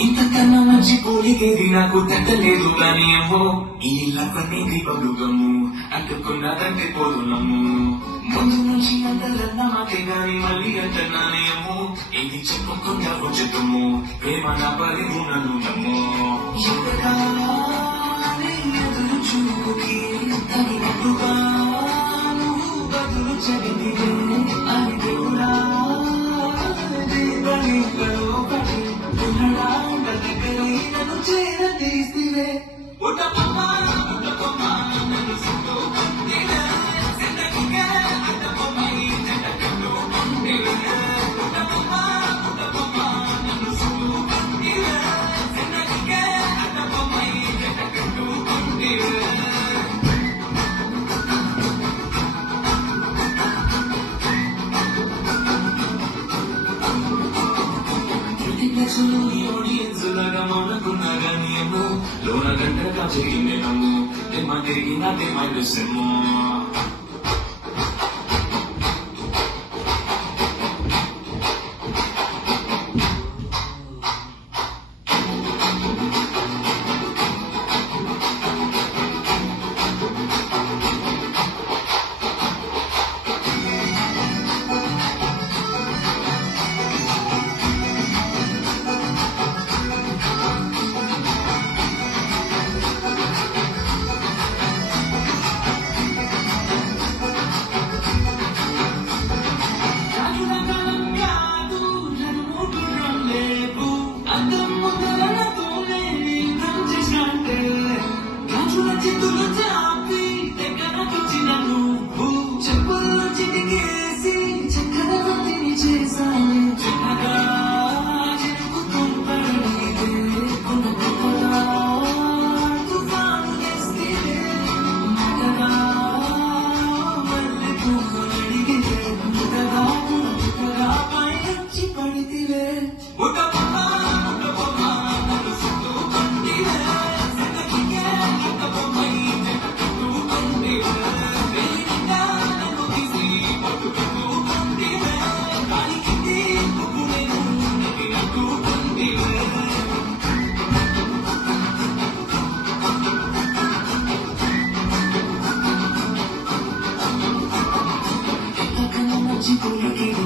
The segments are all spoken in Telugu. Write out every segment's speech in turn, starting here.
ఇంతకన్నా మంచి పోలికేది నాకు తగ్గలేదు కానీ ఏమో ఈ లవ్వనేది బలుగము అంటుకున్నదంటే పోదునము ముందు నుంచి అంతలన్న మాటే గాని మళ్ళీ అంటున్నానేమో ఇది చెప్పకుండా వచ్చేతము ప్రేమ నా పరిము నన్ను నమ్ము ఎదురు చూపుకి తగినట్టుగా నువ్వు బదులు చదివితే అని దేవుడా చేరదీసివే ఉటపమా ఉటపమా నన్ను సుతో పండిలే సెంటకిగా అటపమై జటకలో పండిలే ఉటపమా ఉటపమా నన్ను సుతో పండిలే సెంటకిగా అటపమై జటకలో పండిలే లోన గంటగా జరిగినము తెమ్మ తిరిగిన తెమ్మ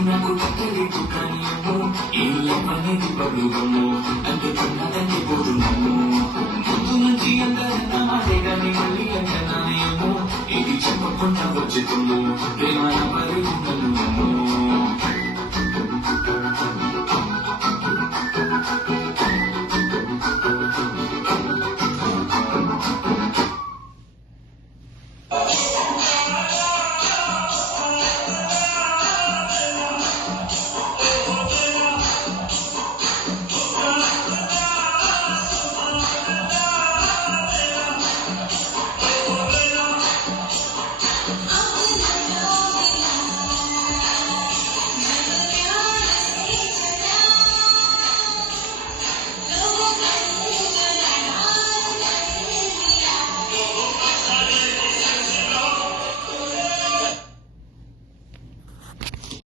నాకు పట్టలేదు కానీ ఏమో అనేది పడుగము అంటున్నదంటే పోతున్నాము ముందు నుంచి అందరంతా మాటే కానీ మళ్ళీ అంటున్నానేమో ఇది చెప్పకుండా వచ్చేతుము ప్రేమ